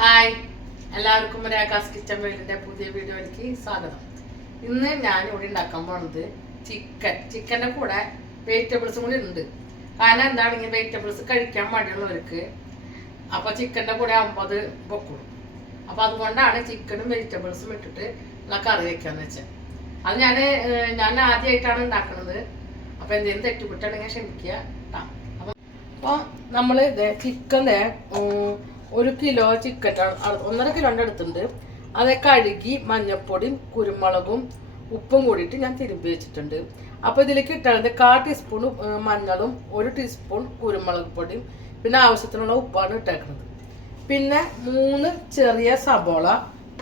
Hi. എല്ലാവർക്കും രേഖാസ് kitchen വേൾഡിന്റെ പുതിയ വീഡിയോയിലേക്ക് സ്വാഗതം. ഇന്ന് ഞാൻ ഇവിടെ ഉണ്ടാക്കാൻ പോണത് ചിക്കൻ ചിക്കന്റെ കൂടെ വെജിറ്റബിൾസും കൂടി ഉണ്ട്. കാരണം എന്താണെങ്കിൽ വെജിറ്റബിൾസ് കഴിക്കാൻ മടിയുള്ളവർക്ക് അപ്പോൾ ചിക്കന്റെ കൂടെ ആകുമ്പോൾ അത് പൊക്കുള്ളൂ അപ്പോൾ അതുകൊണ്ടാണ് ചിക്കനും വെജിറ്റബിൾസും ഇട്ടിട്ട് ഉള്ള കറി വെക്കാന്ന് വെച്ചാൽ അത് ഞാൻ ഞാൻ ആദ്യമായിട്ടാണ് ഉണ്ടാക്കുന്നത് അപ്പോൾ എന്തെങ്കിലും തെറ്റുപിട്ടാണെങ്കിൽ ക്ഷമിക്കുക അപ്പം നമ്മൾ ഇത് ചിക്കൻ ഒരു കിലോ ചിക്കൻ ഒന്നര കിലോന്റെ അടുത്തുണ്ട് അത് കഴുകി മഞ്ഞപ്പൊടിയും കുരുമുളകും ഉപ്പും കൂടിയിട്ട് ഞാൻ തിരുമ്പി വെച്ചിട്ടുണ്ട്. അപ്പോൾ ഇതിലേക്ക് ഇട്ടത് കാ ടീസ്പൂൺ മഞ്ഞളും ഒരു ടീസ്പൂൺ കുരുമുളക് പൊടിയും പിന്നെ ആവശ്യത്തിനുള്ള ഉപ്പാണ് ഇട്ടേക്കുന്നത് പിന്നെ മൂന്ന് ചെറിയ സബോള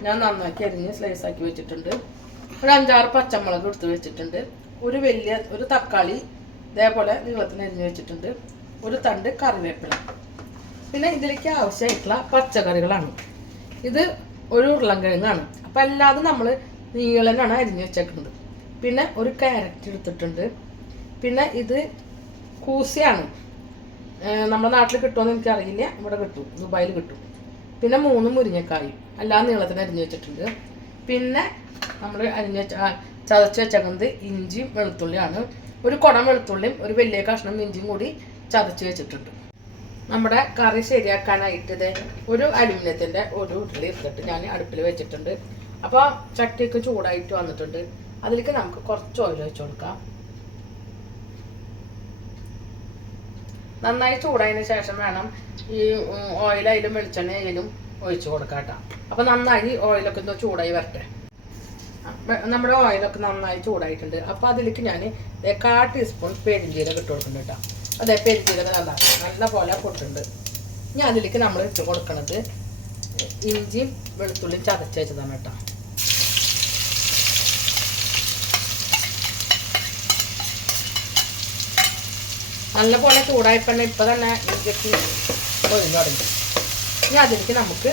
ഞാൻ നന്നാക്കി അരിഞ്ഞ് സ്ലൈസ് ആക്കി വെച്ചിട്ടുണ്ട്. ഒരു അഞ്ചാറ് പച്ചമുളക് എടുത്ത് വെച്ചിട്ടുണ്ട്. ഒരു വലിയ ഒരു തക്കാളി ഇതേപോലെ നീളത്തിന് അരിഞ്ഞ് വെച്ചിട്ടുണ്ട്. ഒരു തണ്ട് കറിവേപ്പില. പിന്നെ ഇതിലേക്ക് ആവശ്യമായിട്ടുള്ള പച്ചക്കറികളാണ്. ഇത് ഒരു ഉരുളൻകിഴങ്ങാണ്. അപ്പം അല്ലാതെ നമ്മൾ നീളനാണ് അരിഞ്ഞ് വെച്ചേക്കുന്നത്. പിന്നെ ഒരു ക്യാരറ്റ് എടുത്തിട്ടുണ്ട്. പിന്നെ ഇത് കൂസിയാണ്. നമ്മുടെ നാട്ടിൽ കിട്ടുമെന്ന് എനിക്കറിയില്ല. ഇവിടെ കിട്ടും. ദുബായിൽ കിട്ടും. പിന്നെ മൂന്ന് മുരിങ്ങക്കായും. അല്ലാതെ നീളത്തിന് അരിഞ്ഞ് വെച്ചിട്ടുണ്ട്. പിന്നെ നമ്മൾ അരിഞ്ഞ് വെച്ച ചതച്ച് വെച്ചേക്കുന്നത് ഇഞ്ചിയും വെളുത്തുള്ളിയാണ്. ഒരു കുടം വെളുത്തുള്ളിയും ഒരു വലിയ കഷ്ണം ഇഞ്ചിയും കൂടി ചതച്ച് വെച്ചിട്ടുണ്ട്. നമ്മുടെ കറി ശരിയാക്കാനായിട്ടത് ഒരു അലുമിനിയത്തിന്റെ ഒരു ഉരുളി എടുത്തിട്ട് ഞാൻ അടുപ്പിൽ വെച്ചിട്ടുണ്ട്. അപ്പോൾ ചട്ടിയൊക്കെ ചൂടായിട്ട് വന്നിട്ടുണ്ട്. അതിലേക്ക് നമുക്ക് കുറച്ച് ഓയിൽ വെച്ച് കൊടുക്കാം. നന്നായി ചൂടായതിന് ശേഷം വേണം ഈ ഓയിലായാലും വെളിച്ചെണ്ണയായാലും ഒഴിച്ചു കൊടുക്കാം കേട്ടോ. അപ്പോൾ നന്നായി ഓയിലൊക്കെ ഒന്ന് ചൂടായി വരട്ടെ. നമ്മുടെ ഓയിലൊക്കെ നന്നായി ചൂടായിട്ടുണ്ട്. അപ്പോൾ അതിലേക്ക് ഞാൻ കാ ടീസ്പൂൺ പെരിഞ്ചീരകം ഇട്ട് കൊടുക്കുന്നുണ്ട് കേട്ടോ. അതെ നല്ല നല്ല പോലെ പൊട്ടുണ്ട്. ഇനി അതിലേക്ക് നമ്മൾ ഇട്ട് കൊടുക്കണത് ഇഞ്ചിയും വെളുത്തുള്ളിയും ചതച്ച് വെച്ചതാണ് കേട്ടോ. നല്ല പോലെ ചൂടായപ്പോൾ തന്നെ ഇപ്പം തന്നെ ഇഞ്ചിക്ക് ഒഴിഞ്ഞു തുടങ്ങി. ഇനി അതിലേക്ക് നമുക്ക്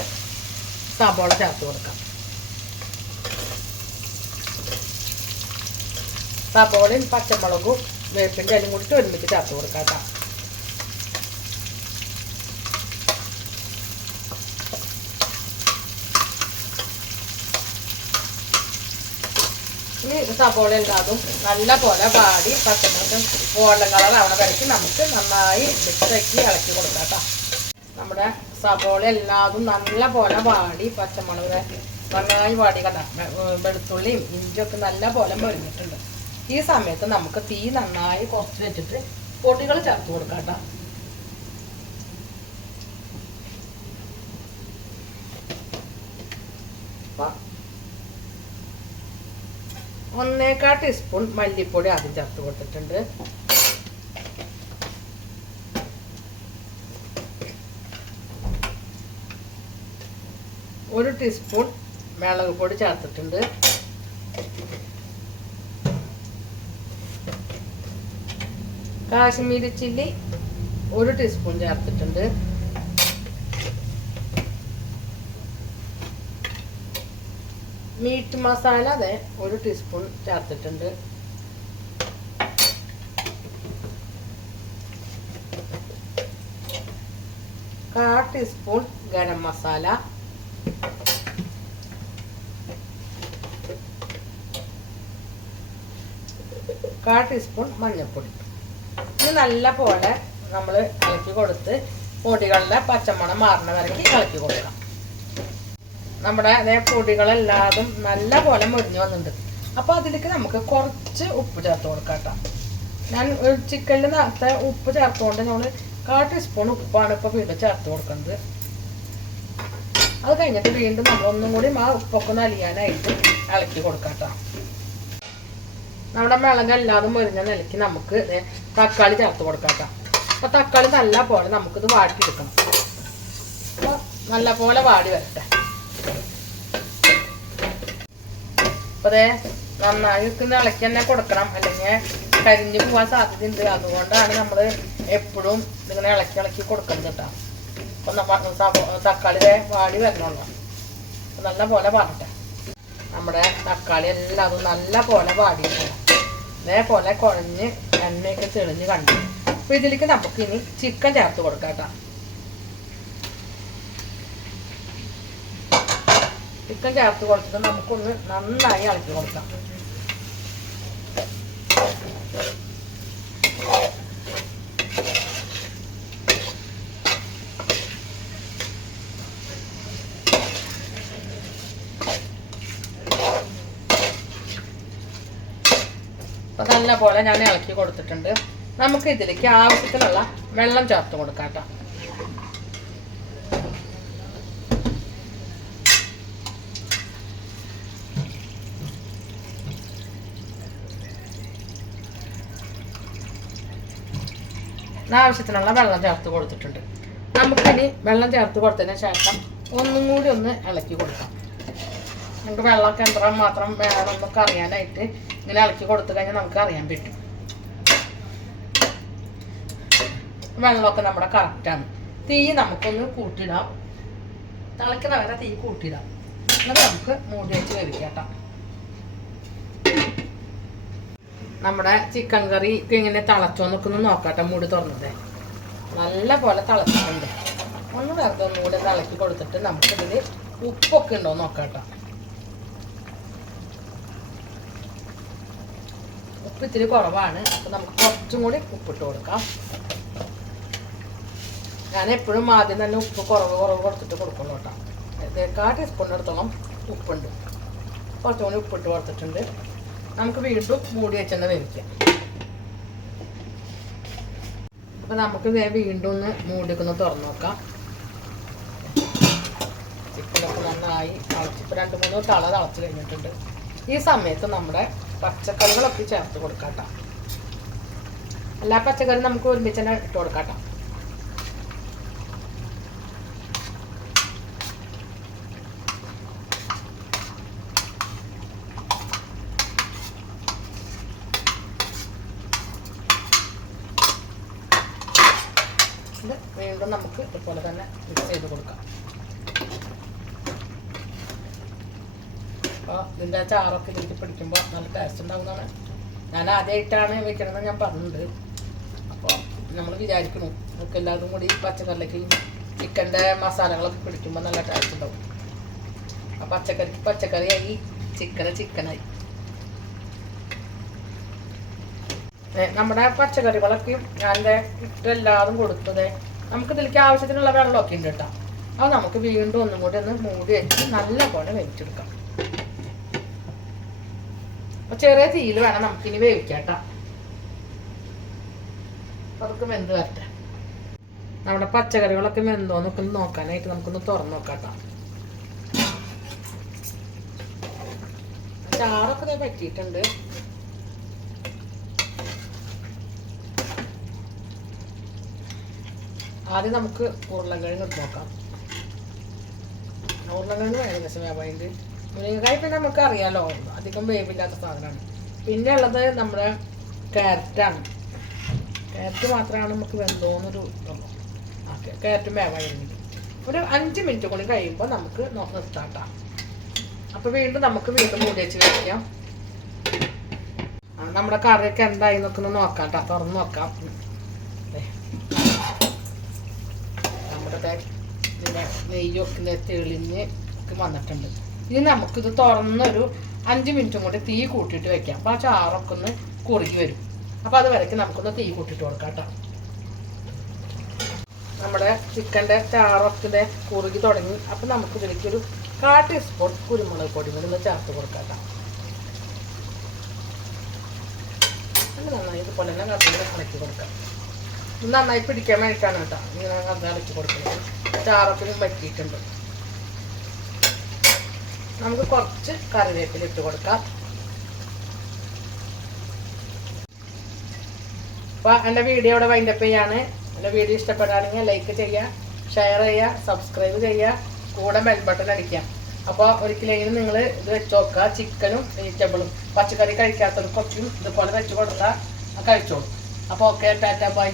സബോള ചേർത്ത് കൊടുക്കാം. സബോളയും പച്ചമുളകും വേപ്പിന്റെ അതിലും കൂടിയിട്ട് ഒരുമിച്ച് ചേർത്ത് കൊടുക്കാം കേട്ടോ. ഇനി സബോള ഉണ്ടാകും നല്ല പോലെ പാടി പച്ചമുളകും ഗോൾഡൻ കളർ ആവണ വരയ്ക്ക് നമുക്ക് നന്നായി മിക്സാക്കി ഇളക്കി കൊടുക്കാം നമ്മുടെ സബോള എല്ലാതും നല്ല പോലെ വാടി പച്ചമുളക് നന്നായി വാടി കണ്ട? വെളുത്തുള്ളിയും ഇഞ്ചിയൊക്കെ നല്ല പോലെ മൊരിഞ്ഞിട്ടുണ്ട്. ഈ സമയത്ത് നമുക്ക് തീ നന്നായി കുറച്ച് വെച്ചിട്ട് പൊടികൾ ചേർത്ത് കൊടുക്കാം കേട്ടോ. ഒന്നേക്കാ ടീസ്പൂൺ മല്ലിപ്പൊടി ആദ്യം ചേർത്ത് കൊടുത്തിട്ടുണ്ട്. ഒരു ടീസ്പൂൺ മുളക് പൊടി ചേർത്തിട്ടുണ്ട്. കാശ്മീരി ചില്ലി ഒരു ടീസ്പൂൺ ചേർത്തിട്ടുണ്ട്. മീറ്റ് മസാല അതെ ഒരു ടീസ്പൂൺ ചേർത്തിട്ടുണ്ട്. കാ ടീസ്പൂൺ ഗരം മസാല. കാ ടീസ്പൂൺ മഞ്ഞൾപ്പൊടി. ഇത് നല്ല പോലെ നമ്മൾ ഇളക്കി കൊടുത്ത് പൊടികളുടെ പച്ചമണം മാറുന്ന വരയ്ക്ക് ഇളക്കി കൊടുക്കണം. നമ്മുടെ അതേ പൊടികളെല്ലാതും നല്ല പോലെ മുരിഞ്ഞു വന്നിട്ടുണ്ട്. അപ്പോൾ അതിലേക്ക് നമുക്ക് കുറച്ച് ഉപ്പ് ചേർത്ത് കൊടുക്കാം ഞാൻ ചിക്കനിൽ നേരത്തെ ഉപ്പ് ചേർത്തുകൊണ്ട് നമ്മൾ കാ ടീസ്പൂൺ ഉപ്പാണ് ഇപ്പോൾ വീണ്ടും ചേർത്ത് കൊടുക്കുന്നത്. അത് കഴിഞ്ഞിട്ട് വീണ്ടും നമ്മളൊന്നും കൂടി ആ ഉപ്പൊക്കെ ഒന്ന് അലിയാനായിട്ട് ഇളക്കി കൊടുക്കാം നമ്മുടെ മുളക് എല്ലാതും മുരിഞ്ഞ നിലയ്ക്ക് നമുക്ക് തക്കാളി ചേർത്ത് കൊടുക്കാം അപ്പൊ അപ്പോൾ തക്കാളി നല്ല പോലെ നമുക്കിത് വാട്ടിയെടുക്കണം. അപ്പോൾ നല്ല പോലെ വാടി വരട്ടെ. അപ്പോൾ അതേ നന്നായി ഇളക്കി തന്നെ കൊടുക്കണം. അല്ലെങ്കിൽ കരിഞ്ഞു പോകാൻ സാധ്യതയുണ്ട്. അതുകൊണ്ടാണ് നമ്മൾ എപ്പോഴും ഇങ്ങനെ ഇളക്കി ഇളക്കി കൊടുക്കുന്നത് കേട്ടോ. അപ്പം തക്കാളിയുടെ വാടി അപ്പോൾ നല്ല പോലെ വാടട്ടെ. നമ്മുടെ തക്കാളി എല്ലാം അതും നല്ല പോലെ വാടിയിട്ടുണ്ട്. ഇതേപോലെ കുഴഞ്ഞ് എണ്ണയൊക്കെ തെളിഞ്ഞ് കണ്ടു. അപ്പോൾ ഇതിലേക്ക് നമുക്ക് ഇനി ചിക്കൻ ചേർത്ത് കൊടുക്കാം ചിക്കൻ ചേർത്ത് കൊടുത്തിട്ട് നമുക്കൊന്ന് നന്നായി ഇളക്കി കൊടുക്കാം അപ്പൊ നല്ല പോലെ ഞാൻ ഇളക്കി കൊടുത്തിട്ടുണ്ട്. നമുക്ക് ഇതിലേക്ക് ആവശ്യത്തിനുള്ള വെള്ളം ചേർത്ത് കൊടുക്കാം ആവശ്യത്തിനുള്ള വെള്ളം ചേർത്ത് കൊടുത്തിട്ടുണ്ട്. നമുക്കിനി വെള്ളം ചേർത്ത് കൊടുത്തതിന് ശേഷം ഒന്നും കൂടി ഒന്ന് ഇളക്കി കൊടുക്കാം. നമുക്ക് വെള്ളമൊക്കെ എത്ര മാത്രം വേണം നമുക്ക് അറിയാനായിട്ട് ഇങ്ങനെ ഇളക്കി കൊടുത്തു കഴിഞ്ഞാൽ നമുക്ക് അറിയാൻ പറ്റും. വെള്ളമൊക്കെ നമ്മുടെ കറക്റ്റാണ് തീ നമുക്കൊന്ന് കൂട്ടിയിടാം തിളക്കുന്ന വരെ തീ കൂട്ടിയിടാം എന്നിട്ട് നമുക്ക് മൂടി വെച്ച് വേവിക്കാം നമ്മുടെ ചിക്കൻ കറി ഇങ്ങനെ തിളച്ചോ നിൽക്കുന്നു നോക്കാട്ടോ മൂടി തുറന്നത് നല്ല പോലെ തിളച്ചിട്ടുണ്ട്. ഒന്ന് വെറുതെ ഒന്നുകൂടെ തിളക്കി കൊടുത്തിട്ട് നമുക്കിതിൽ ഉപ്പൊക്കെ ഉണ്ടോ നോക്കാട്ടോ. ഉപ്പ് ഇത്തിരി കുറവാണ്. അപ്പം നമുക്ക് കുറച്ചും കൂടി ഉപ്പിട്ട് കൊടുക്കാം. ഞാൻ എപ്പോഴും ആദ്യം തന്നെ ഉപ്പ് കുറവ് കുറവ് കൊടുത്തിട്ട് കൊടുക്കുന്നു കേട്ടോ. ഇതേക്കാ ടീസ്പൂണിന്റെ അടുത്തോളം ഉപ്പുണ്ട്. കുറച്ചും കൂടി ഉപ്പിട്ട് കൊടുത്തിട്ടുണ്ട്. നമുക്ക് വീണ്ടും മൂടി വെച്ചെണ്ണ വേവിക്കാം. അപ്പം നമുക്ക് വീണ്ടും ഒന്ന് മൂടിക്കൊന്ന് തുറന്നു നോക്കാം. ചിക്കനൊക്കെ നന്നായി തിളച്ചിപ്പോൾ രണ്ട് മൂന്ന് തള തിളച്ച് കഴിഞ്ഞിട്ടുണ്ട്. ഈ സമയത്ത് നമ്മുടെ പച്ചക്കറികളൊക്കെ ചേർത്ത് കൊടുക്കാട്ടോ. എല്ലാ പച്ചക്കറിയും നമുക്ക് ഒരുമിച്ച് തന്നെ ഇട്ട് കൊടുക്കാട്ടോ. ഇത് വീണ്ടും നമുക്ക് ഇതുപോലെ തന്നെ മിക്സ് ചെയ്ത് കൊടുക്കാം. അപ്പോൾ ഇതിന്റെ ചാറൊക്കെ ഇതിലേക്ക് പിടിക്കുമ്പോൾ നല്ല ടേസ്റ്റ് ഉണ്ടാകുന്നതാണ് ഞാൻ ആദ്യമായിട്ടാണ് വെക്കണമെന്ന് ഞാൻ പറഞ്ഞിട്ടുണ്ട്. അപ്പോൾ നമ്മൾ വിചാരിക്കണം നമുക്ക് എല്ലാവരും കൂടി പച്ചക്കറിലേക്ക് ചിക്കന്റെ മസാലകളൊക്കെ പിടിക്കുമ്പോൾ നല്ല ടേസ്റ്റ് ഉണ്ടാവും. ആ പച്ചക്കറിക്ക് പച്ചക്കറിയായി. ചിക്കന് ചിക്കനായി. നമ്മുടെ പച്ചക്കറികളൊക്കെ ഞാൻ ഇട്ട് എല്ലാവരും കൊടുത്തത് നമുക്ക് ഇതിലേക്ക് ആവശ്യത്തിനുള്ള വെള്ളമൊക്കെ ഉണ്ട് കേട്ടോ. അത് നമുക്ക് വീണ്ടും ഒന്നും കൂടി ഒന്ന് മൂടി വെച്ച് നല്ല പോലെ വേവിച്ചെടുക്കാം. അപ്പൊ ചെറിയ തീയിൽ വേണം നമുക്കിനി ഇനി കേട്ടോ അതൊക്കെ വെന്ത് വരട്ടെ. നമ്മുടെ പച്ചക്കറികളൊക്കെ വെന്തോന്നൊക്കെ ഒന്ന് നോക്കാനായിട്ട് നമുക്കൊന്ന് തുറന്നു നോക്കാട്ടോ. കേട്ടോ ചാറൊക്കെ പറ്റിയിട്ടുണ്ട്. ആദ്യം നമുക്ക് ഉരുളക്കിഴങ്ങ് നോക്കാം. ഉരുളക്കിഴങ്ങ് ഏകദേശം വേവായിട്ട് മുരിങ്ങക്കായ് പിന്നെ നമുക്ക് അറിയാലോ അധികം വേവില്ലാത്ത സാധനമാണ്. പിന്നെ ഉള്ളത് നമ്മുടെ ക്യാരറ്റാണ് ക്യാരറ്റ് മാത്രമാണ് നമുക്ക് വെന്തോന്നൊരു ഇതുള്ളൂ ഓക്കെ വേവായിരുന്നു ഒരു അഞ്ച് മിനിറ്റ് കൂടി കഴിയുമ്പോൾ നമുക്ക് നിർത്താട്ടാം അപ്പോൾ വീണ്ടും നമുക്ക് വീണ്ടും മൂടി വെച്ച് കഴിക്കാം നമ്മുടെ കറിയൊക്കെ എന്തായി നോക്കുന്ന നോക്കാം കേട്ടോ തുറന്ന് നോക്കാം. നമ്മുടെ നെയ്യൊക്കെ തെളിഞ്ഞ് ഒക്കെ വന്നിട്ടുണ്ട്. ഇനി നമുക്കിത് തുറന്നൊരു അഞ്ച് മിനിറ്റും കൂടി തീ കൂട്ടിയിട്ട് വെക്കാം. അപ്പോൾ ആ ചാറൊക്കെ ഒന്ന് കുറുകി വരും. അപ്പോൾ അത് വരയ്ക്ക് നമുക്കൊന്ന് തീ കൂട്ടിയിട്ട് കൊടുക്കാം കേട്ടോ. നമ്മുടെ ചിക്കന്റെ ചാറൊക്കെ കുറുകി തുടങ്ങി. അപ്പോൾ നമുക്ക് ഇതിലേക്ക് ഒരു കാ ടീസ്പൂൺ കുരുമുളക് പൊടി കൂടി ഒന്ന് ചേർത്ത് കൊടുക്കാം കേട്ടോ. നന്നായി ഇതുപോലെ തന്നെ കറിയിൽ ഇളക്കി കൊടുക്കാം. നന്നായി പിടിക്കാൻ വേണ്ടിയിട്ടാണ് കേട്ടോ ഇങ്ങനെ കറി ഇളക്കി കൊടുക്കുന്നത്. ചാറൊക്കെ പറ്റിയിട്ടുണ്ട് നമുക്ക് കുറച്ച് കറിവേപ്പില ഇട്ട് കൊടുക്കാം. അപ്പോൾ എന്റെ വീഡിയോ ഇവിടെ വൈൻഡപ്പ് ചെയ്യാണ്. എന്റെ വീഡിയോ ഇഷ്ടപ്പെടുകയാണെങ്കിൽ ലൈക്ക് ചെയ്യുക ഷെയർ ചെയ്യുക സബ്സ്ക്രൈബ് ചെയ്യുക കൂടെ ബെൽ ബട്ടൺ അടിക്കുക. അപ്പോൾ ഒരിക്കലെങ്കിലും നിങ്ങൾ ഇത് വെച്ച് നോക്കുക. ചിക്കനും വെജിറ്റബിളും പച്ചക്കറി കഴിക്കാത്തവർക്കൊക്കെയും ഇതുപോലെ വെച്ച് കൊടുക്കുക കഴിച്ചോളൂ. അപ്പോൾ ഓക്കെ ടാറ്റ ബൈ